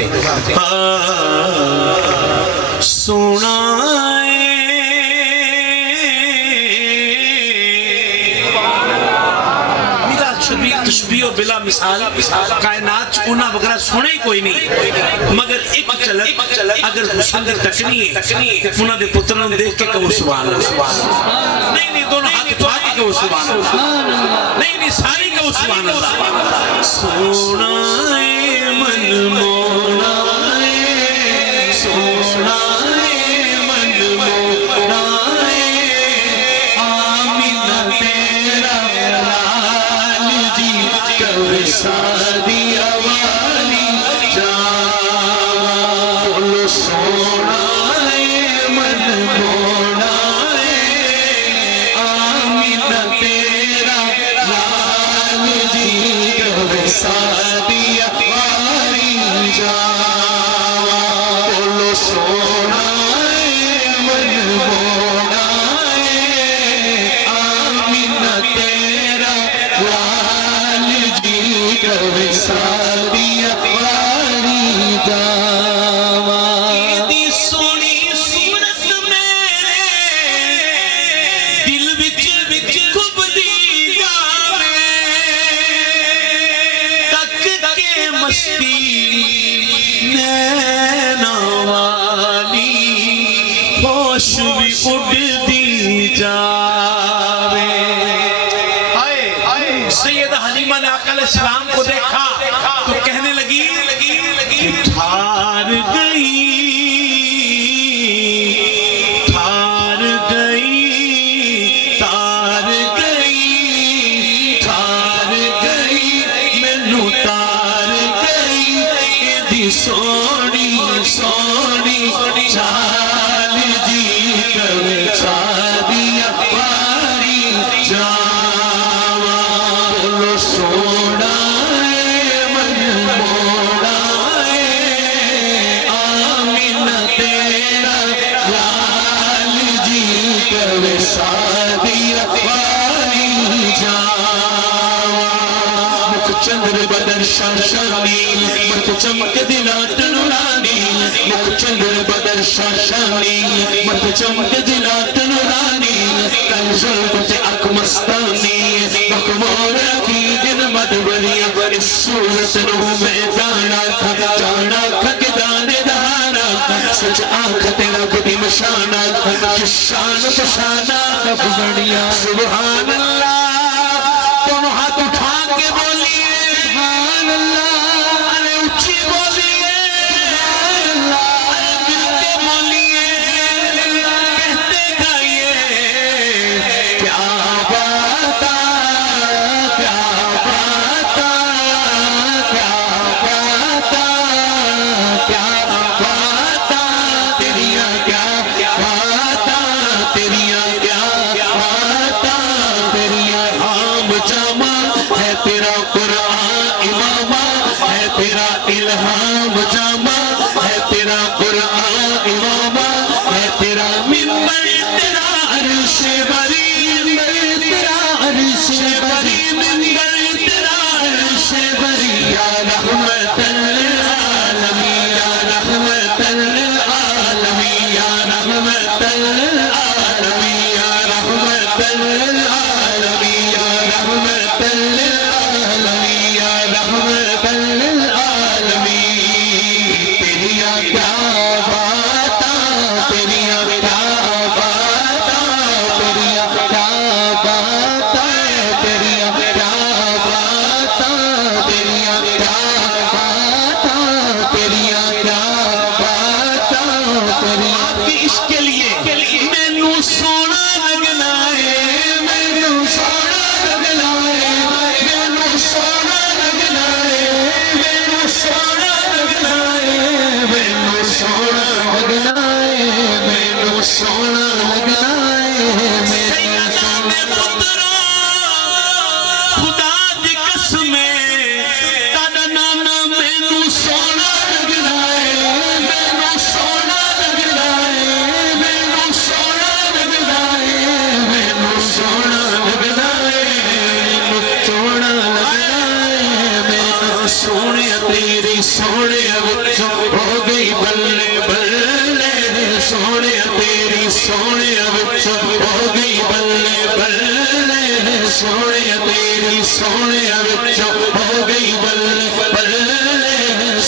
تے سونا تشبیہ بلا مثال کائنات چکونا وغیرہ سونے ہی کوئی نہیں مگر ایک چلت اگر حسن دی تکنی ہے انہاں دے پتران دیکھ کے کہو سبحان اللہ نہیں دونوں ہاتھ اٹھا کے کہو سبحان اللہ نہیں ساری کہو سبحان اللہ سونا من مونا سونا من مونا آمین تیرا سادیا والی جان بولو سونا من مونا آمین تیرا لال جی کبھی سادیا والی جان بولو سونا من مونا آمین تیرا لال کبھی سادیا والی جاواں دی سونی صورت میرے دل وچ کھبدی جاوے تک کے مستی نینا والی ہوش بھی اڑدی جاوے سیدہ حلیمہ نے آقا علیہ السلام کو دیکھا تو کہنے لگی ٹھار گئی ٹھار گئی تار گئی ٹھار گئی مینوں تار گئی ایدی سونی سونی چال جی کبھی سادیا والی جان سونا من مونا آمین تیرا لال جی کبھی سادیا والی جان مکھ چندر بدر شاشانی مکھ چمک دلات نورانی مکھ چندر بدر شاشانی مکھ چمک دلات نورانی کل ظلم تے اک مستانی مکمور کی دن مدوری اس صورت نو میں جانا تھا کہ دانے دانا سچ آنکھ تیرا بدی مشانہ جس شان پشانہ سب بڑیا سبحان اللہ دونوں ہاتھ اٹھا کے بولیے سبحان اللہ ارے اچھی بولیے سبحان اللہ ارے مل کے بولیے کہتے گائیے کیا بات تیرا قرآن امامہ ہے تیرا الہام جامع ہے تیرا قرآن امامہ ہے تیرا منبر تیرا عرش بری تیرا عرش بری منبر تیرا عرش بری یا رحمت للعالمین یا رحمت للعالمین یا رحمت للعالمین یا رحمت للعالمین یا رحمت للعالمین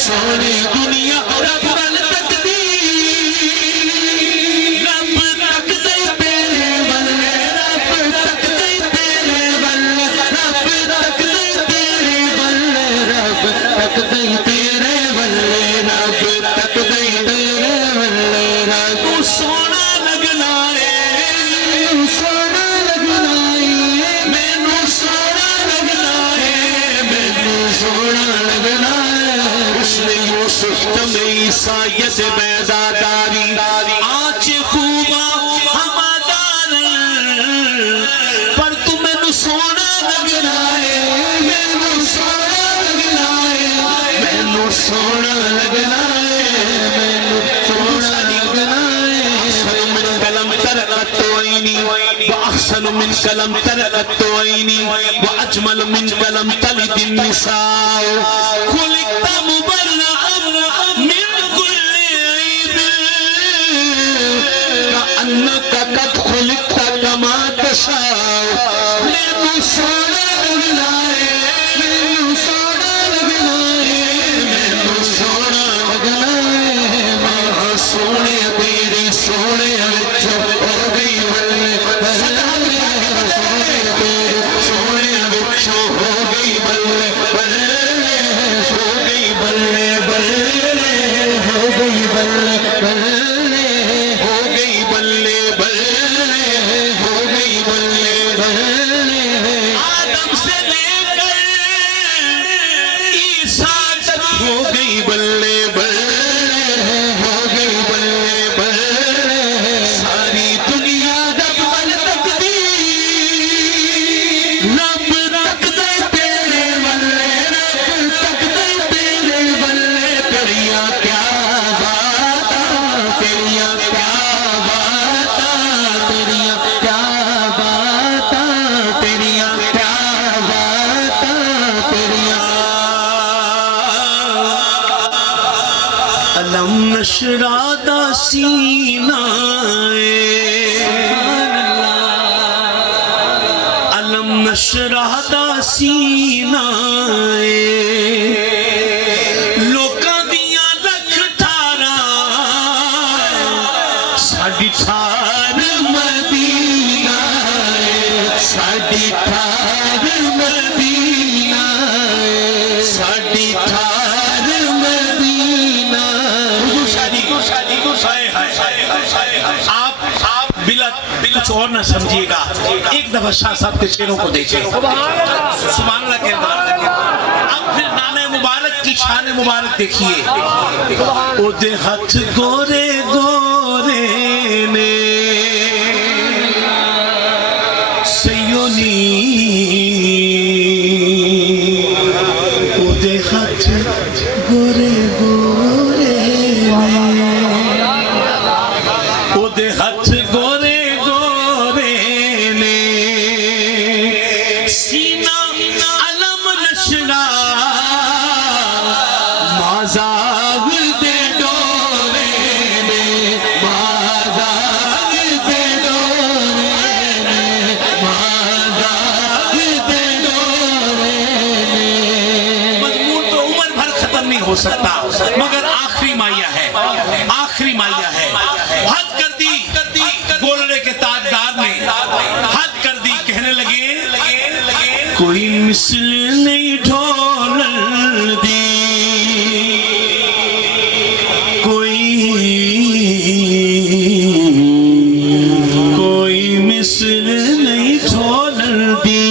سونے دنیا رب ول تکدی رب تکدی تیرے ولے رب تکدی تیرے ولے رب تکدی تیرے ولے رب تکدی تیرے ولے رب تکدی تیرے ولے رب سونا لگنا ہے سونا لگنا ہے مینوں سونا لگنا ہے مینوں سونا لگنا ہے اس نے یوسف تمہیں عیسائیت بیدا داری آنچ خوبا ہمادار پر تو مینوں سونا لگنا ہے مینوں سونا لگنا ہے مینوں سونا لگنا ہے مینوں سونا لگنا ہے من کلم ترقت عینی وأحسن من کلم ترقت عینی وأجمل من کلم تلد النساء خلقت مبرعا من كل عیب كأنك قد خلقت كما تشاء مینوں سونا لگنا ہے مینوں سونا لگنا ہے مینوں سونا لگنا ہے ماں سونے تیرے سونے وچ ہو گئی بلے بلے سونے تیرے سونے وچ ہو گئی بلے بلے سو گئی بلے بلے ہو گئی بلے بلے ہو گئی بلے بلے ہو گئی بلے بلے آدم سے لے کر عیسیٰ تک ہو گئی بلے بلے ہو گئی بلے بلے ساری دنیا رب ول تکدی رب تکدی تیرے ولے رب تکدی تیرے ولے تیریاں کیا باتاں تیریاں کیا باتاں تیریاں کیا باتاں تیریاں کیا باتاں تیریاں علم نشرہ دا سینہ علم نشرہ دا سینہ لوکاں دیاں لکھ ٹھاراں ساڈی ٹھار مدینہ ساڈی ٹھار مدینہ ساڈی ٹھار مدینہ آپ بلا کچھ اور نہ سمجھیے گا ایک دفعہ شاہ صاحب کے شعروں کو دیکھیں سبحان اللہ کہہ رہا اب پھر نانے مبارک کی شان مبارک دیکھیے او دے ہاتھ گورے گورے نے سیونی او دے ہاتھ گورے گورے او دے ہاتھ گورے گورے نے سینہ علم نشرہ مازاغ دے ڈورے نے مازاغ دے ڈورے نے مازاغ دے ڈورے نے مضمون تو عمر بھر ختم نہیں ہو سکتا مگر آخری مائیہ ہے آخری مائیہ ہے حد کر دی گولڑے کے تاجدار نے حد کر دی کہنے لگے کوئی مثل نہیں ڈھولن دی کوئی مثل نہیں ڈھولن دی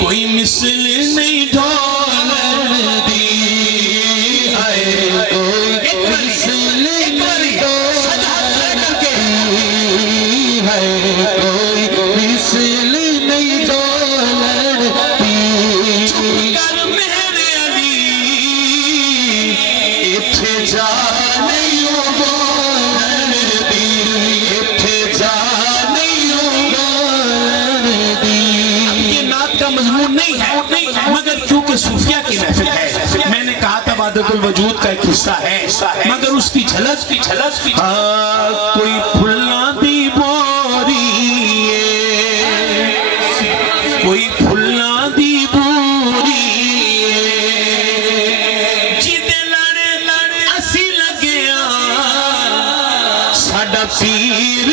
کوئی مثل نہیں ڈھولن دی مگر کیونکہ صوفیہ کی محفل ہے میں نے کہا تھا وحدت الوجود کا ایک حصہ ہے مگر اس کی جھلک کوئی پھلنا دی بوری کوئی پھلنا دی بوری جیدے پیر